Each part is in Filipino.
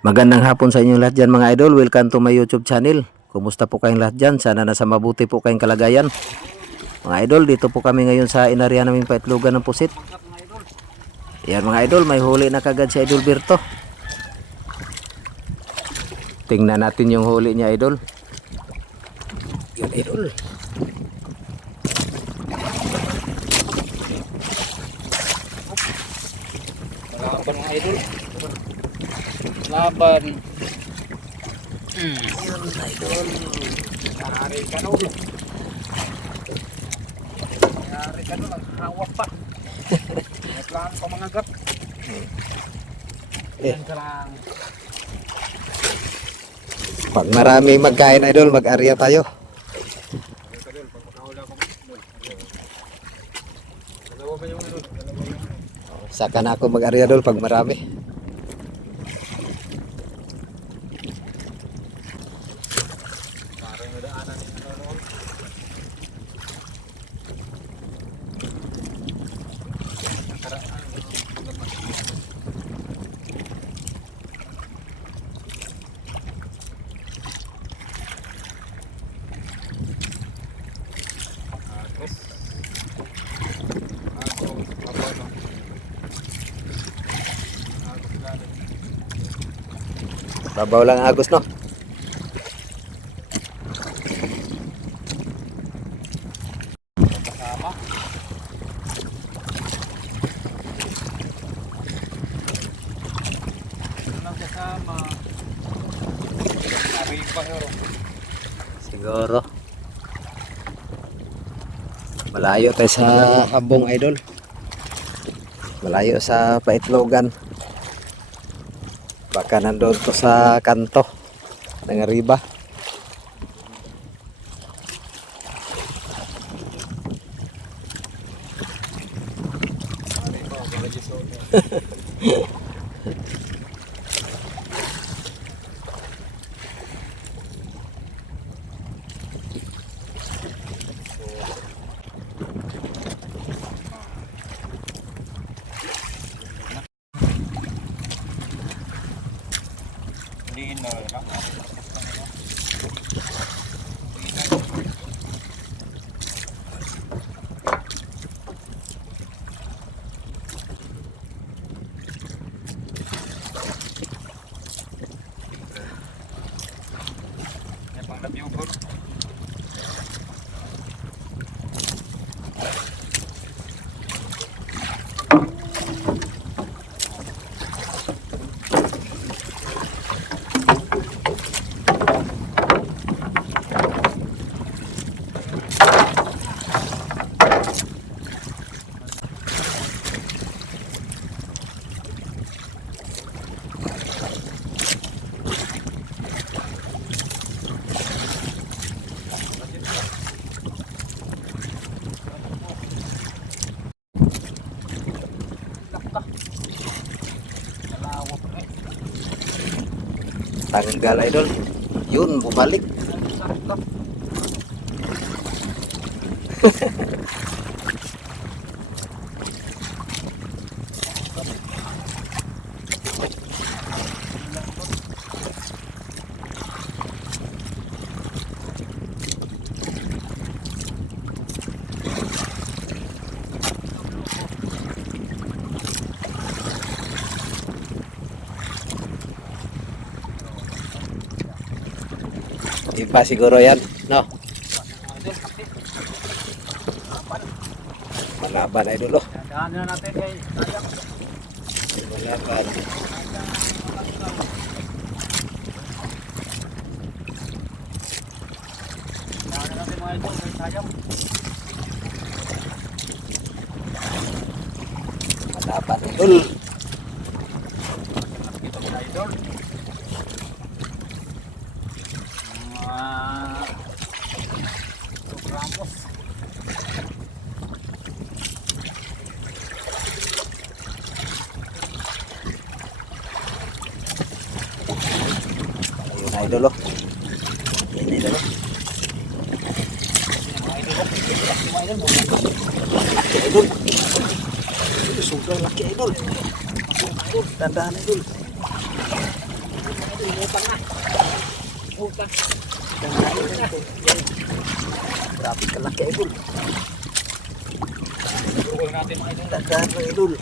Magandang hapon sa inyong lahat dyan mga idol. Welcome to my YouTube channel. Kumusta po kayong lahat dyan? Sana nasa mabuti po kayong kalagayan. Mga idol, dito po kami ngayon sa inarya naming paitlugan ng pusit. Yan mga idol, may huli na kagad si Idol Berto. Tingnan natin yung huli niya idol. Yun idol. Mga idol. Laban. Hmm. Yun idol. Hari ka no. Hari ka no. Hawak pa. Naglaan pa mga gat. Eh. Pag marami magkain idol, mag-arya tayo. Saka na ako mag-arya idol pag marami. Babaw lang agos no. Siguro. Malayo tayo sa abong idol. Malayo sa paitlogan. Baka nandoon to sa kanto ng riba. Aripa, Tanggal idol. Yun, bumalik. Sakto. Iba siguro yan. No? Malaban idol oh. Daan na natin kay sayang. Malaban. Daan na natin mga idol kay sayang. Malaban idol. Dito mga idol. Mga Ramos. Ayun idol oh. Yan idol oh. Mga idol. Mga idol. Laki idol. Sobrang laki idol. Idol, dandahan idol. Bukas. Grabe kalaki idol. Tuloy natin mga idol. Dagan mga idol.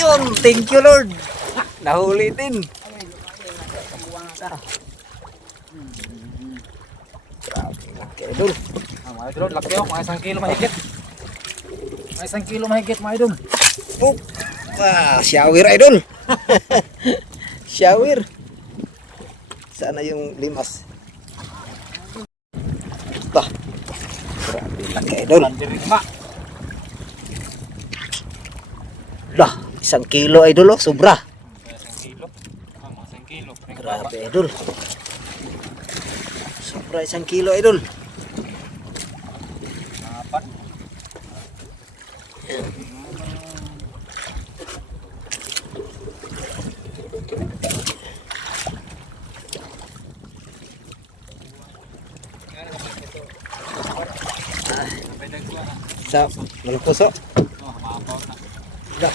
Yun, thank you Lord. Nahuli din. Grabe kalaki idol. Ah, mga idol, laki oh, mga isang kilo mahigit. Mga isang kilo mahigit mga idol. Oh, ah, shower idol. shower. Sana yung limas. Bah. Grabe laki idol. Lah, isang kilo idol oh, sobra. Grabe idol. Sobra isang kilo idol. Sa mabaw na. Lah.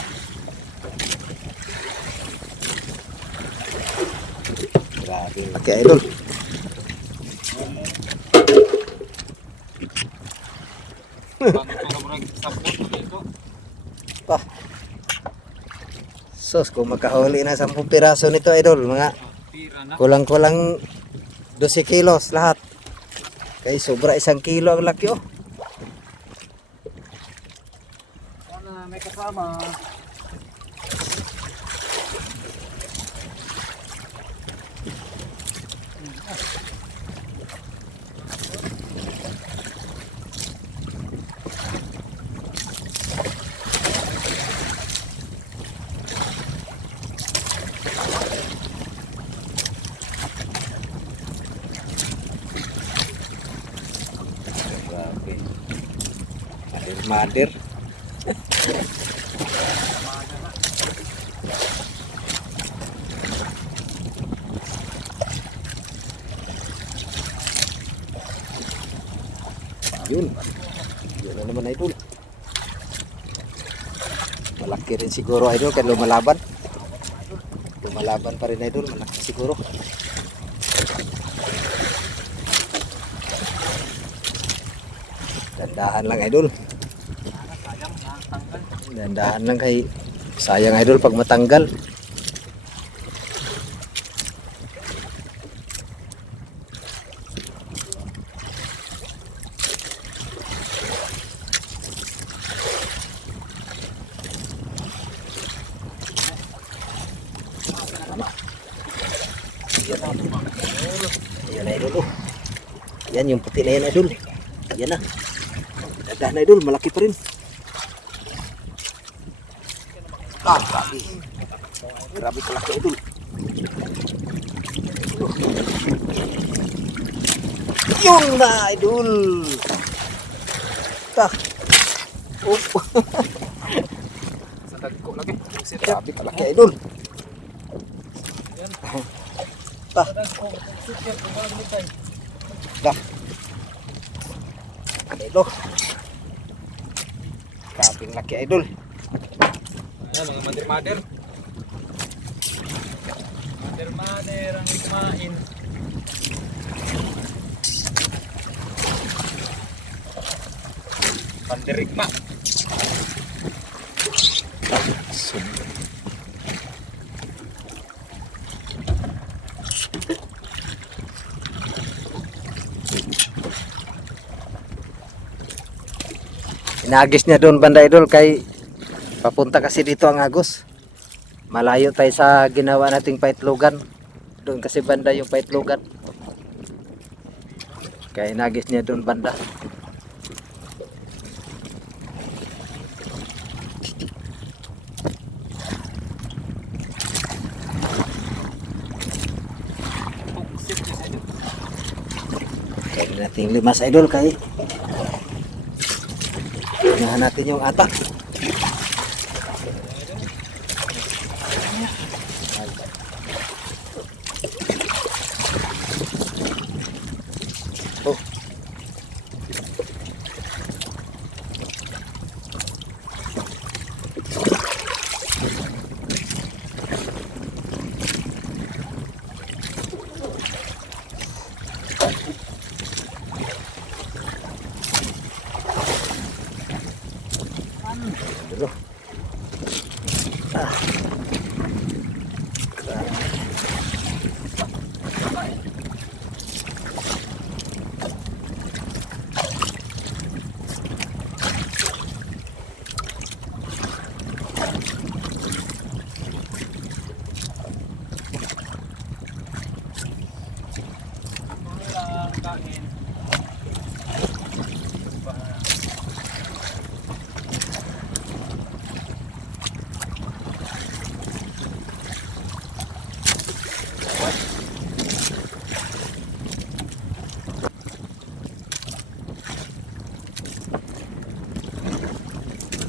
Grabe laki idol. Pa. Sos, kung makahuli na 10 piraso nito idol, mga kulang-kulang 12 kilos lahat. Kay sobra isang kilo ang laki oh. Sana may kasama. Grabe. Mother, mother. Yun. Yun na naman idol. Malaki rin siguro idol kaya lumalaban. Lumalaban pa rin idol. Malaki siguro. Dandahan lang idol. Dandahan lang kay sayang idol pag matanggal. Oh. Yan yung puti na yan idol. Yan na. Dadah na idol, malaki pa rin. Grabe kalaki idol. Yun na idol. Ta. Oh, Sa dagko lagi. Up. grabe kalaki idol. Yan. Ta. Up. Ta. Idol. Grabe laki idol. Ayan, mga mother-mother. Mother-mother ang kumain. Pandirigma. Inagis niya doon banda idol kay papunta kasi dito ang agos. Malayo tayo sa ginawa nating paitlogan. Doon kasi banda yung paitlogan. Kaya inagis niya doon banda. Kaya natin limas idol kay Unahan natin yung ata.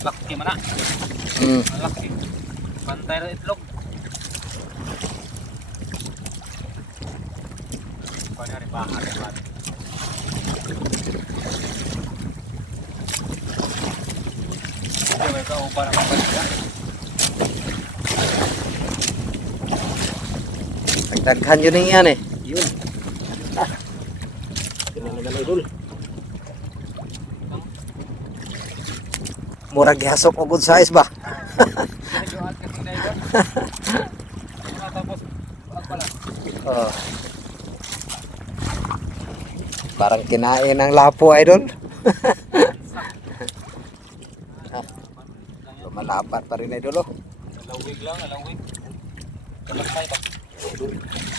Laki man na. Mm. Malaki. Pantay na itlog. Kunyari bakar ya Pak. Hindi, may kaupa na kapatid. Nagdaghan yun yung yan eh. Yun. Idol. Murag gihasok o good size ba? Oh. Parang kinain ng lapo idol. Ah, Lumalapat pa rin idol oh. Lawig lang, lawig. Kalakay ba? Добре.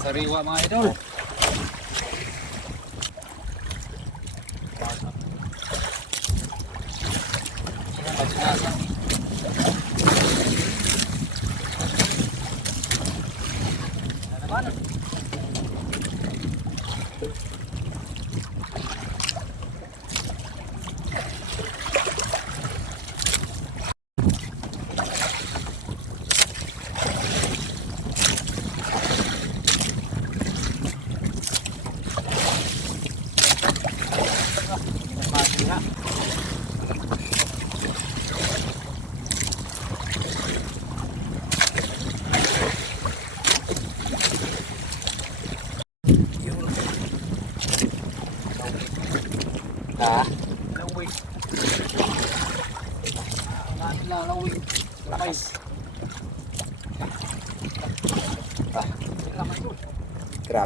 Sariwa mga idol.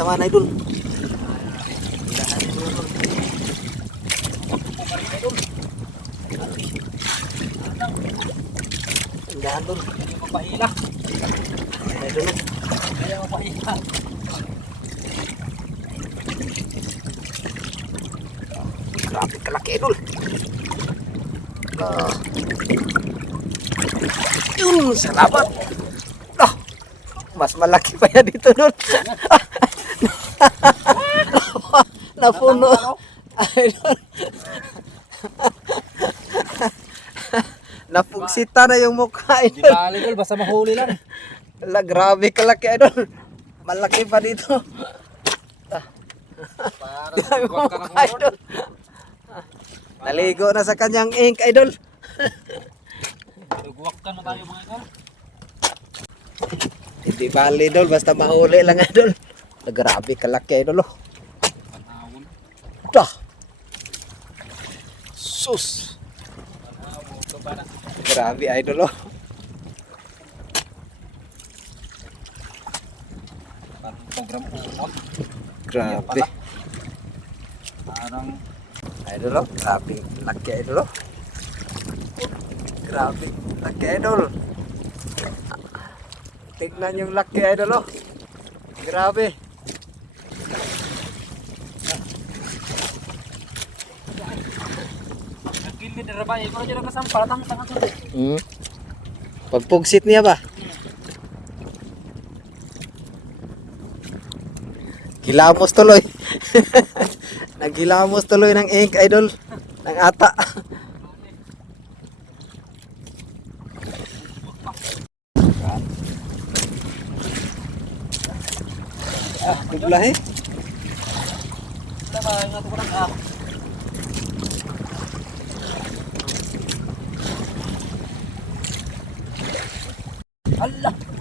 Gilid lang natawa na idol. Tindahan dul. Hindi mo pahila. Yan idol. oh. Hindi mo pahila. Grabe kalaki idol. Ah. Yun, salamat. Ah, mas malaki pa yan dito dul. Napuno. Napugsita na yung mukha Di idol. bali tol, basta mahuli lang. Ala, grabe kalaki idol. Malaki pa dito. Para Grabe wag ka mukha idol. Naligo na sa kanyang ink idol. Dugwak ka na tayo mga idol. Hindi bali idol, basta mahuli lang idol. Grabe kalaki idol oh. Dah. Sus. Grabe idol oh. Program umot. Grabe. Parang Idol oh. Grabe laki idol oh. Grabe laki idol. Tignan yung laki idol oh. Grabe. Rabay. Pero dyan kasampal. Tang tang tang. Hmm. Pagpugsit niya ba? Gilamos tuloy. Nagilamos tuloy ng ink idol. Ng ata. Ah, buglahe. Diba, nga ko lang ah. Allah. Tanggal. Tanggal. Tako ka ito. Bay, lamig lang. Taas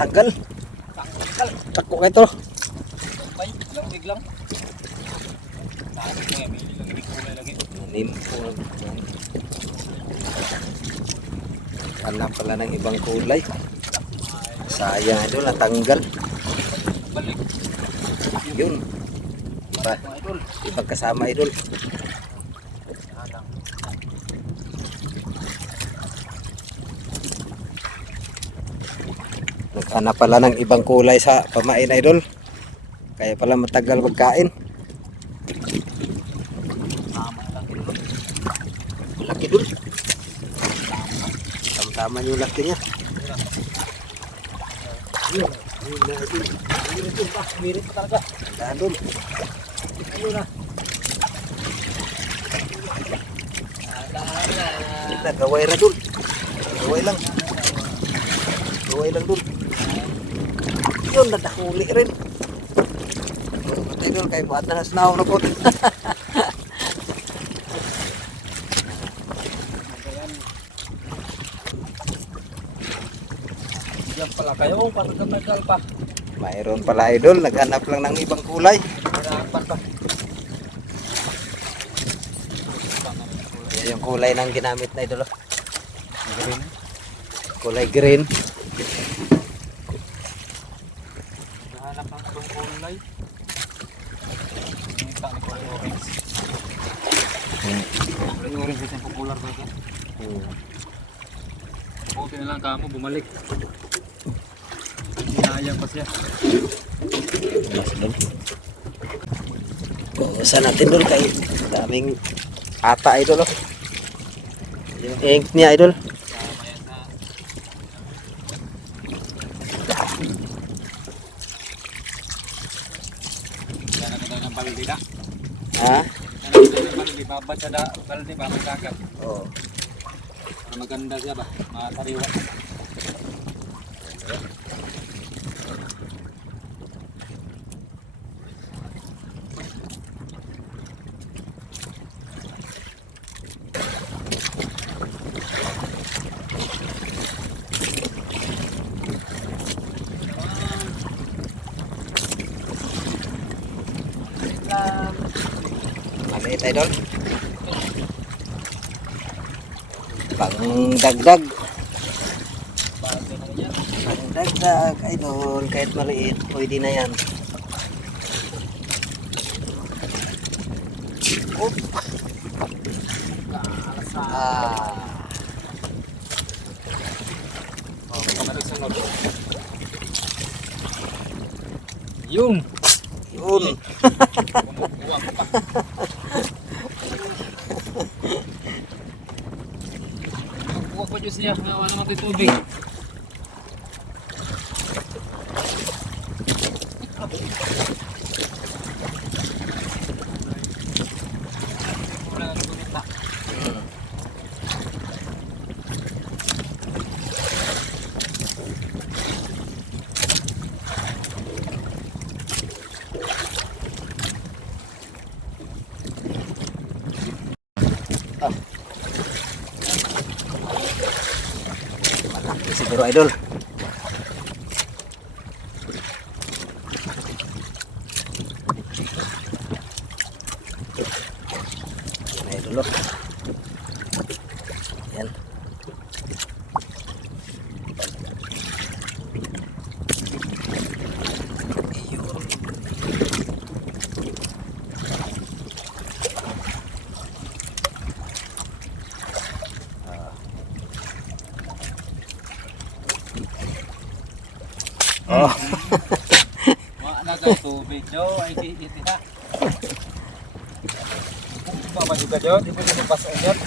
mo yan, may lamig kulay lagi. Nim. Hanap pala ng ibang kulay. Sayang idol, natanggal. Balik. Yun. Iba, ibang kasama idol. Naghanap pala ng ibang kulay sa pamain idol. Kaya pala matagal magkain. Laki dul. Tama-tama yung laki niya. Na. Mirit pa. Talaga. Tandaan dul. Ayun na. Kita gaway ra dul. Gaway lang. Gaway lang dul. Yun, nadakuli rin. Oh, Matay dul, kay buhat na nasnaw na po. Diyan pala kayo. Parang gamagal pa. Mayroon pala idol, naghanap lang ng ibang kulay. Hirapan pa. Yung kulay ng ginamit na idol. oh. Green. Kulay green. Nahanap ng ibang kulay. Kita ni kulay orange. Kulay orange kasi popular ba ito? Buti na lang kamo bumalik. Hinayang pa siya. Mas dul. Buhusan natin dul kay daming ata idol. Oh. Yung ink niya idol. Tama yan sa... Yan natin tayo ng baldi na. Ha? Yan natin tayo ng baldi. Babad siya da baldi ba magkagat. Oh. Para maganda siya ba? Makasariwa. Maliit idol. Pang dagdag. Pang dagdag idol. Kahit maliit, pwede na yan. Oop. Kaalasa. Ah. Oh, kamari sunod. Yung. Yun. Bumubuwang pa. Bumubuwang pa Diyos niya. Wala naman tayo tubig. Yan Yo, di pwede mapasok dyan.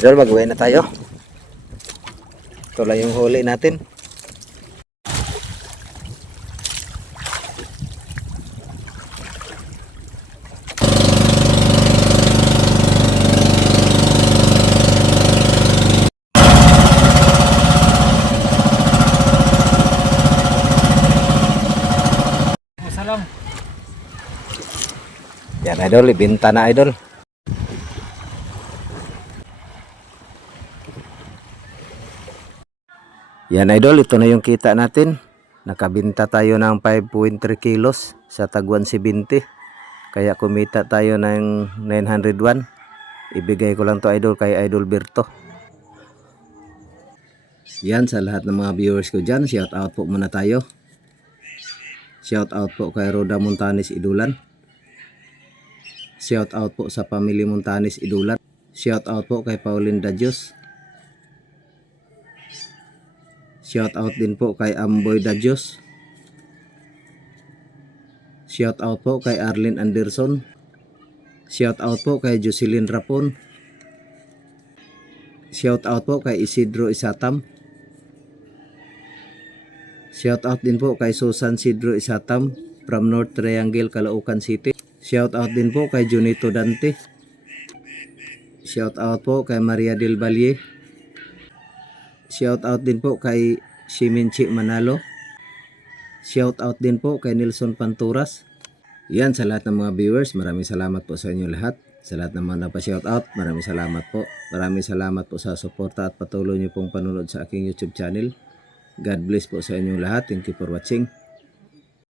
Idol, mag-uwi na tayo. Ito lang yung huli natin. Yan idol, ibinta na idol. Yan idol, ito na yung kita natin. Nakabinta tayo ng 5.3 kilos sa tagwan 70. Kaya kumita tayo ng 901. Ibigay ko lang to idol kay Idol Berto. Yan sa lahat ng mga viewers ko dyan. Shout out po muna tayo. Shout out po kay Roda Montanes Idulan. Shout out po sa Pamilya Montanes Idulan. Shout out po kay Pauline Dajos. Shout out din po kay Amboy Dajos. Shout out po kay Arlene Anderson. Shout out po kay Jocelyn Rapon. Shout out po kay Isidro Isatam. Shout out din po kay Susan Sidro Isatam from North Triangle, Caloocan City. Shout out din po kay Junito Dante. Shout out po kay Maria Del Valle. Shout out din po kay Shiminchi Manalo. Shout out din po kay Nelson Panturas. Yan sa lahat ng mga viewers, maraming salamat po sa inyo lahat. Sa lahat ng mga napa-shout out, maraming salamat po. Maraming salamat po sa suporta at patuloy niyo pong panunod sa aking YouTube channel. God bless po sa inyong lahat. Thank you for watching.